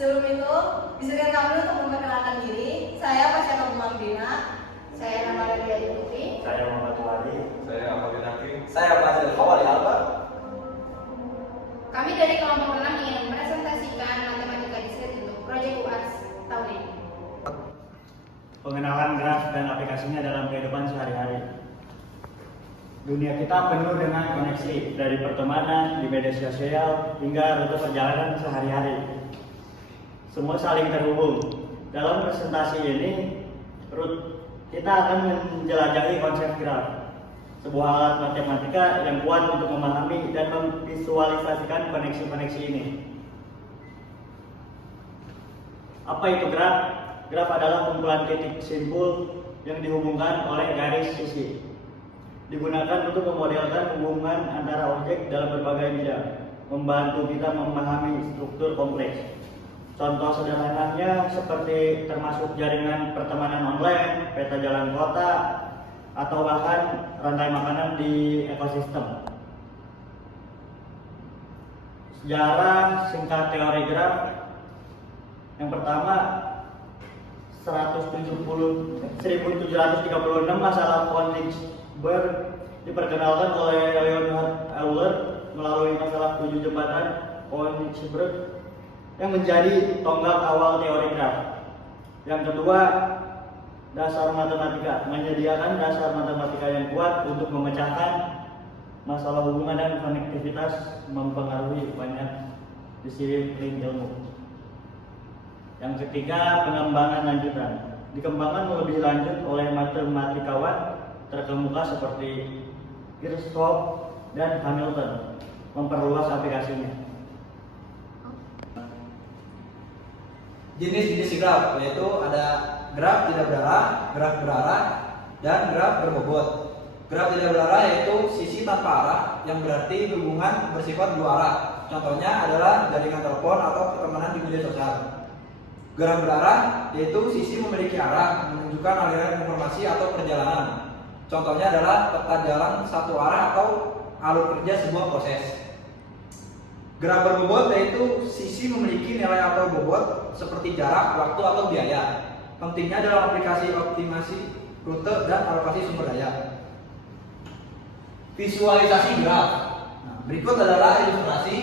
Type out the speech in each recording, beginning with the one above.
Sebelum itu, bisikan kami untuk memperkenalkan diri. Saya Pasien Umar Dina. Saya nama Ria Putri. Saya Muhammad Wali. Saya Ahmad Hakim. Saya Fadil Hawali Alba. Kami dari kelompok 6 ingin mempresentasikan matematika diskrit untuk proyek UAS tahun ini. Pengenalan graf dan aplikasinya dalam kehidupan sehari-hari. Dunia kita penuh dengan koneksi, dari pertemanan, di media sosial, hingga rute perjalanan sehari-hari. Semua saling terhubung. Dalam presentasi ini, kita akan menjelajahi konsep graf, sebuah alat matematika yang kuat untuk memahami dan memvisualisasikan koneksi-koneksi ini. Apa itu graf? Graf adalah kumpulan titik simpul yang dihubungkan oleh garis sisi. Digunakan untuk memodelkan hubungan antara objek dalam berbagai bidang, membantu kita memahami struktur kompleks. Contoh sederhananya seperti termasuk jaringan pertemanan online, peta jalan kota, atau bahkan rantai makanan di ekosistem. Sejarah singkat teori graf. Yang pertama, 1736 masalah Königsberg diperkenalkan oleh Leonhard Euler melalui masalah 7 jembatan Königsberg yang menjadi tonggak awal teori graf. Yang kedua, dasar matematika, menyediakan dasar matematika yang kuat untuk memecahkan masalah hubungan dan konektivitas mempengaruhi banyak disiplin ilmu. Yang ketiga, pengembangan lanjutan, dikembangkan lebih lanjut oleh matematikawan terkemuka seperti Kirchhoff dan Hamilton, memperluas aplikasinya. Jenis-jenis graf yaitu ada graf tidak berarah, graf berarah, dan graf berbobot. Graf tidak berarah yaitu sisi tanpa arah yang berarti hubungan bersifat dua arah. Contohnya adalah jaringan telepon atau pertemanan di media sosial. Graf berarah yaitu sisi memiliki arah, menunjukkan aliran informasi atau perjalanan. Contohnya adalah peta jalan satu arah atau alur kerja sebuah proses. Graf berbobot yaitu sisi memiliki nilai atau bobot seperti jarak, waktu, atau biaya. Pentingnya dalam aplikasi optimasi rute dan alokasi sumber daya. Visualisasi graf. Nah, berikut adalah ilustrasi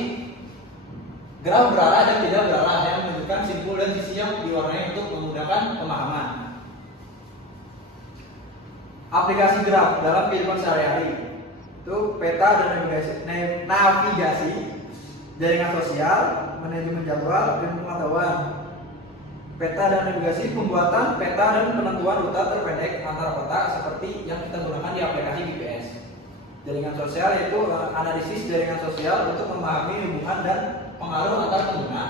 graf berarah dan tidak berarah yang menunjukkan simpul dan sisi yang diwarnai untuk memudahkan pemahaman. Aplikasi graf dalam kehidupan sehari-hari itu peta dan navigasi, jaringan sosial, manajemen jadwal, dan pengetahuan. Peta dan navigasi, pembuatan peta dan penentuan rute terpendek antara kota seperti yang kita gunakan di aplikasi GPS. Jaringan sosial yaitu analisis jaringan sosial untuk memahami hubungan dan pengaruh antar pengguna.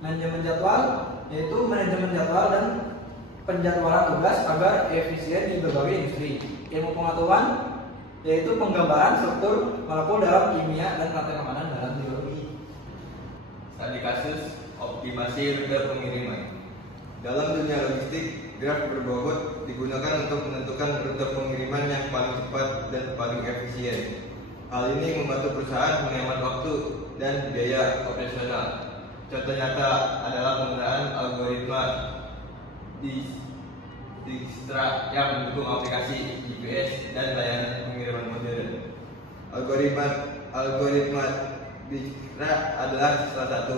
Manajemen jadwal yaitu manajemen jadwal dan penjadwalan tugas agar efisien di berbagai industri. Ilmu pengetahuan yaitu penggambaran struktur molekul dalam kimia dan rantai makanan dalam biologi. Studi kasus optimasi rute pengiriman. Dalam dunia logistik, graf berbobot digunakan untuk menentukan rute pengiriman yang paling cepat dan paling efisien. Hal ini membantu perusahaan menghemat waktu dan biaya operasional. Contoh nyata adalah penggunaan algoritma Dijkstra yang mendukung aplikasi GPS dan layanan pengiriman modern. Algoritma Dijkstra adalah salah satu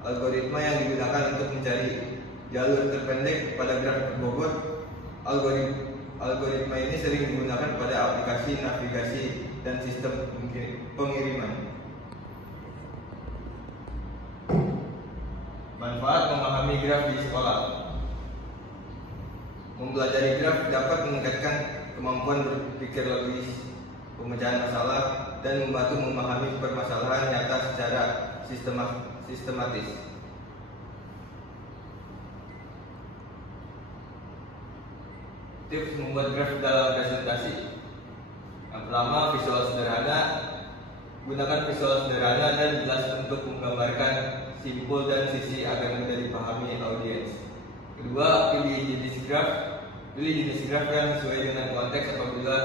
algoritma yang digunakan untuk mencari jalur terpendek pada graf berbobot. Algoritma ini sering digunakan pada aplikasi navigasi dan sistem pengiriman. Manfaat memahami graf di sekolah. Mempelajari graf dapat meningkatkan kemampuan berpikir logis, pemecahan masalah, dan membantu memahami permasalahan nyata secara sistematis. Tips membuat graf dalam presentasi. Yang pertama, visual sederhana. Gunakan visual sederhana dan jelas untuk menggambarkan simpul dan sisi agar mudah dipahami audiens. Kedua, pilih jenis graf yang sesuai dengan konteks apabila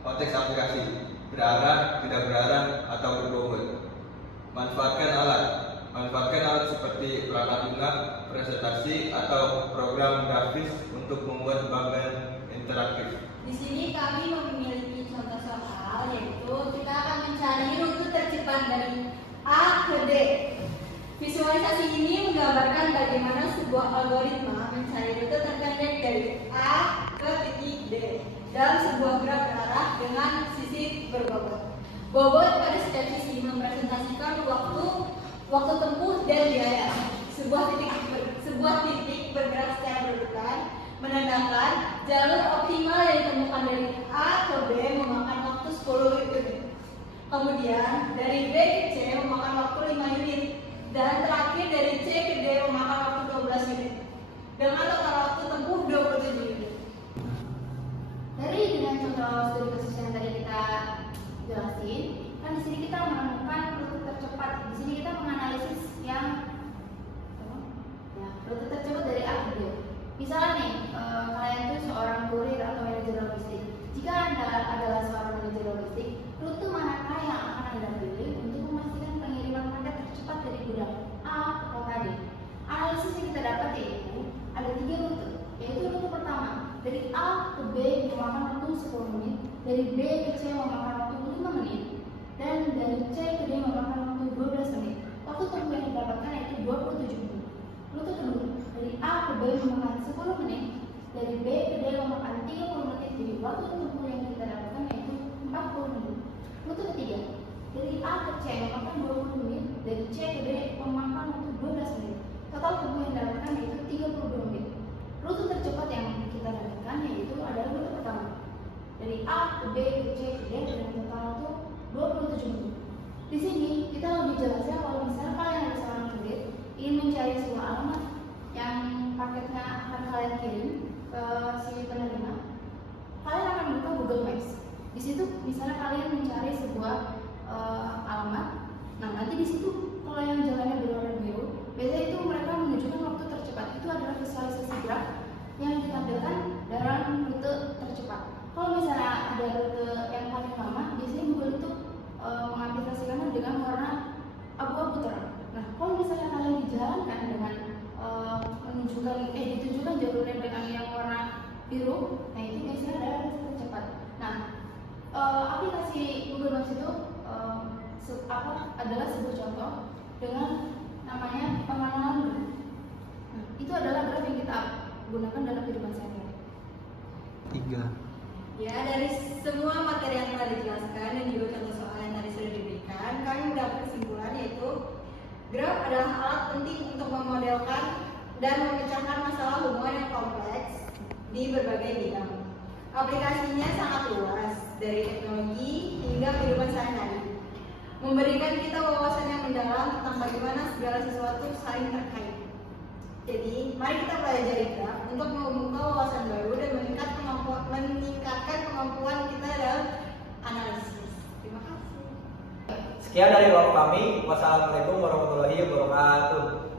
konteks aplikasi berarah, tidak berarah, atau berbobot. Manfaatkan alat. Manfaatkan alat seperti perangkat lunak, presentasi, atau program grafis untuk membuat bagan interaktif. Di sini kami memiliki contoh soal, yaitu kita akan mencari rute tercepat dari A ke D. Visualisasi ini menggambarkan bagaimana sebuah algoritma mencari rute terpendek dari A ke titik D dalam sebuah graf arah dengan sisi berbobot. Bobot pada setiap sisi mempresentasikan waktu tempuh dan biaya. Sebuah titik bergerak secara berurutan menandakan jalur optimal yang ditemukan dari A ke B memakan waktu 10 unit. Kemudian dari B ke C memakan waktu 5 unit dan terakhir dari C ke D memakan waktu 12 unit dengan total waktu tempuh 27 unit. Dari dengan contoh studi kasus yang tadi kita jelasin, kan di sini kita menemukan rute tercepat. Di sini kita menganalisis yang rute tercepat dari A ke B. Misalnya nih, kalian itu seorang kurir atau manajer logistik. Jika Anda adalah seorang manajer logistik, rute manakah yang akan Anda pilih untuk memastikan pengiriman paket tercepat dari gudang A ke kota D? Analisis yang kita dapat yaitu ada 3 rute, yaitu rute pertama dari A ke B memakan waktu 10 menit, dari B ke C memakan waktu 5 menit, dan dari C ke D memakan waktu 12 menit. Waktu tempuh yang didapatkan yaitu 27 menit. Rute kedua dari A ke B memakan 10 menit, dari B ke D memakan 30 menit. Jadi waktu tempuh yang kita dapatkan yaitu 40 menit. Rute ketiga dari A ke C memakan 20 menit, dari C ke D memakan waktu 12 menit. Total tempuh yang didapatkan yaitu 32 menit. Rute tercepat yang kita dapatkan yaitu adalah rute pertama dari A ke B ke C ke D dengan total waktu 27 menit. Di sini kita lebih jelasnya kalau misalnya kalian ada seorang kurir ingin mencari sebuah alamat yang paketnya akan kalian kirim ke si penerima, kalian akan buka Google Maps. Di situ misalnya kalian mencari sebuah alamat, nah nanti di situ kalau yang jalannya berwarna biru, biasanya itu mereka menunjukkan waktu tercepat. Itu adalah visualisasi graf yang ditampilkan dalam rute tercepat. Kalau misalnya ada rute yang paling lama, biasanya Google itu mengaplikasikannya dengan warna abu-abu terang. Nah, kalau misalnya kalian dijalankan dengan ditunjukkan jalurnya dengan yang warna biru, nah itu biasanya adalah rute tercepat. Nah, aplikasi Google Maps itu adalah sebuah contoh dengan namanya pengenalan graf. Nah, itu adalah graf yang kita gunakan dalam kehidupan sehari-hari. 3. Ya, dari semua materi yang telah dijelaskan dan juga contoh soal yang tadi sudah diberikan, kami mendapat kesimpulan yaitu graf adalah alat penting untuk memodelkan dan memecahkan masalah hubungan yang kompleks di berbagai bidang. Aplikasinya sangat luas, dari teknologi hingga kehidupan sehari-hari, memberikan kita wawasan yang mendalam tentang bagaimana segala sesuatu saling terkait. Jadi, mari kita pelajari graf untuk membuka wawasan baru dan meningkatkan kemampuan kita dalam analisis. Terima kasih. Sekian dari waktu kami. Wassalamualaikum warahmatullahi wabarakatuh.